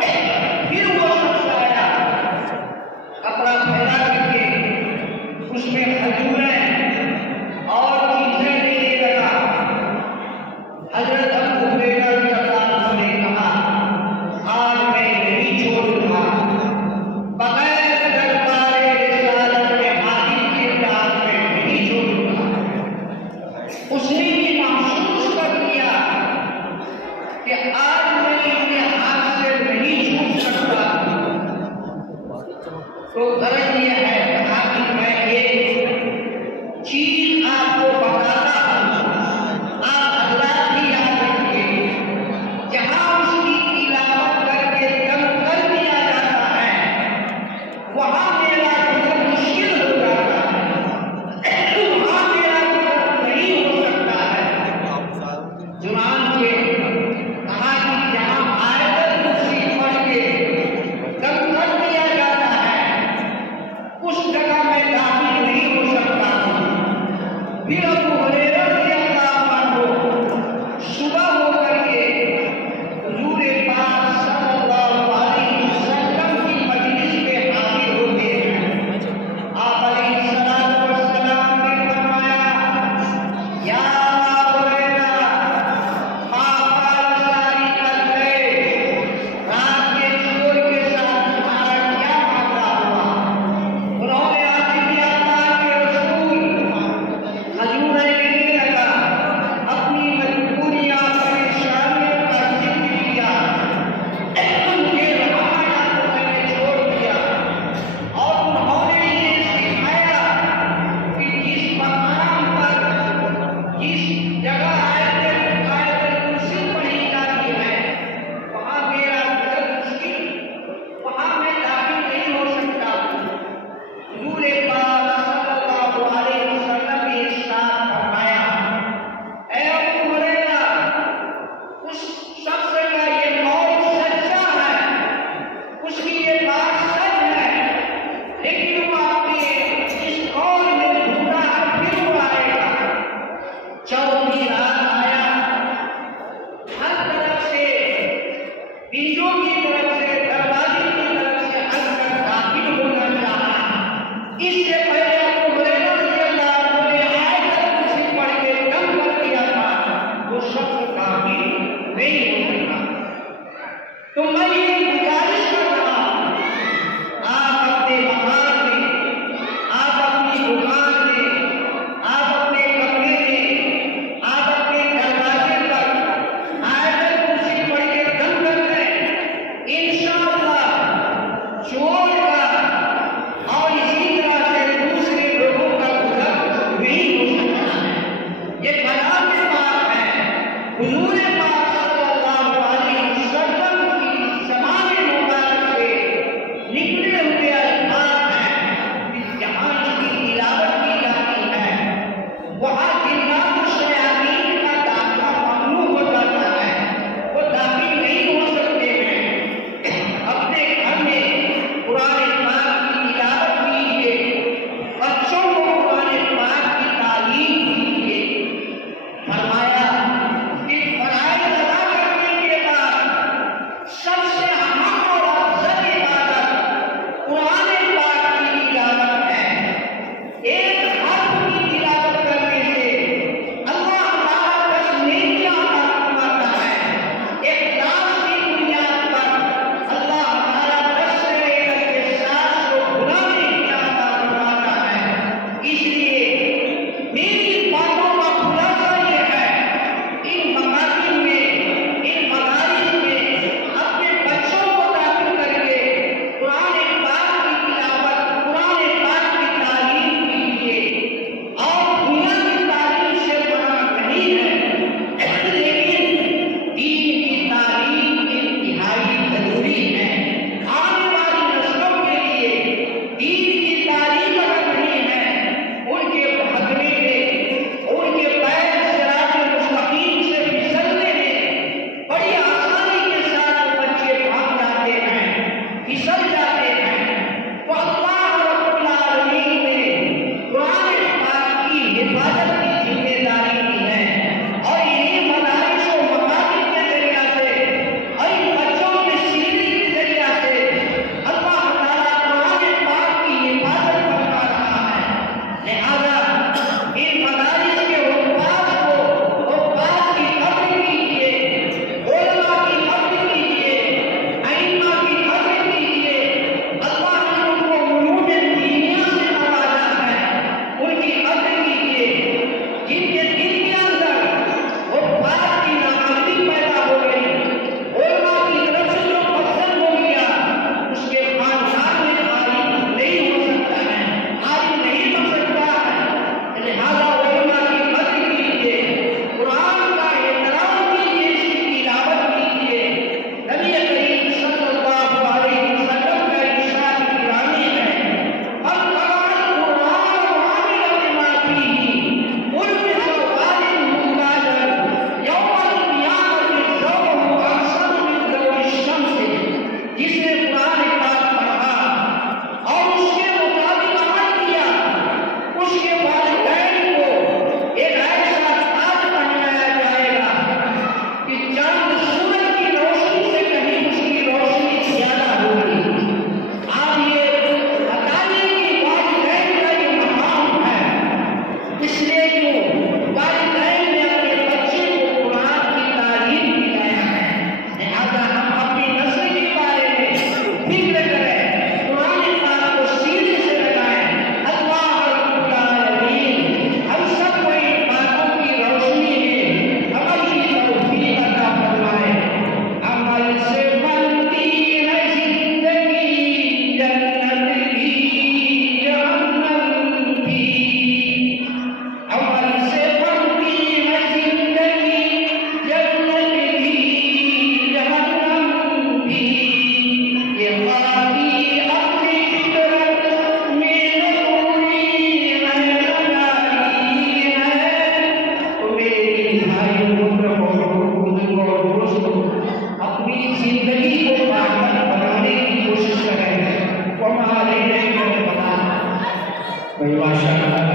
फिर वो शख्स आया, कपड़ा फैला करके उसमें खजूरें और चीजें देने लगा। हजरत अबू हुरैरा रज़ियल्लाहु अन्हु ने कहा, आज मैं नहीं छोड़ूंगा बगैर दरबारे रिसालत में हाजिर के रात में नहीं छोड़ूंगा। उसने भी महसूस कर लिया कि आज मैं अपने हाथ से नहीं छूट सकता। तो गरज यह है कि मैं एक चीज आपको बताता हूं, आप हजरात भी याद रखिए। जहां उसकी तिलावत करके दम कर दिया जाता है, वहां मेरा गुजर मुश्किल हो जाता है, वहां मेरा गुजर नहीं हो सकता है। चुनांचे कहा कि जहां आयतल कुर्सी पढ़ के दम कर दिया जाता है, उस जगह में दाखिल नहीं हो सकता हूं। फिर अबू हुरैरा रज़ियल्लाहु अन्हु सुबह होकर के हुजूर पाक सल्लल्लाहु अलैहि वसल्लम की मजलिस में हाजिर होते हैं। आप अलैहिस्सलातु वस्सलाम ने फरमाया, या हुरैरा माफ़ाल सारी कल्ले, रात के शोर के साथ तुम्हारा क्या मामला हुआ? उन्होंने आके दिया अल्लाह के रसूल, खजूरें लेने लगा, अपनी मजबूरियां परेशानियों का जिक्र किया, मुझे रवाना तो मैंने छोड़ दिया। और उन्होंने ये सिखाया कि जिस मकाम पर, जिस जगह आयतल कुर्सी पढ़ी जाती है, वहां मेरा गुजर मुश्किल, वहां मैं दाखिल नहीं हो सकता। हुजूर पाक सल्लल्लाहु अलैहि वसल्लम ने इरशाद फरमाया, ऐ अबू हुरैरा, उस शख्स का ये कौल सच्चा है, उसकी ये बात सच है, लेकिन वो अपने इस कौल में झूठा फिर वो आएगा। चौथी रात आया, हर तरफ से, बीजों की तरफ से, दरवाजे की तरफ से अंदर दाखिल होना चाहा। इससे पहले अबू हुरैरा रज़ियल्लाहु अन्हु ने आयतल कुर्सी पढ़ के दम कर दिया था, वो शख्स दाखिल नहीं हो सका। तो मैं ये गुजारिश कर रहा हूं, आप अपने मकान में, आप अपनी दुकान में, आप अपने कमरे में, आप अपने दरवाजे पर आयतल कुर्सी पढ़ के दम कर दें। इंशाअल्लाह चोर का और इसी तरह से दूसरे लोगों का गुजर नहीं हो सकता है। ये कलाम बात है, हुजूर पाक सल्लल्लाहु अलैहि वसल्लम की ज़माने मुबारक से निकले हुए अल्फाज हैं कि जहां इसकी तिलावत की जाती है, वहां जिन्नात और शयातीन का दाखिला ममनू हो जाता है, वो दाखिल नहीं हो सकते हैं। परिभाषा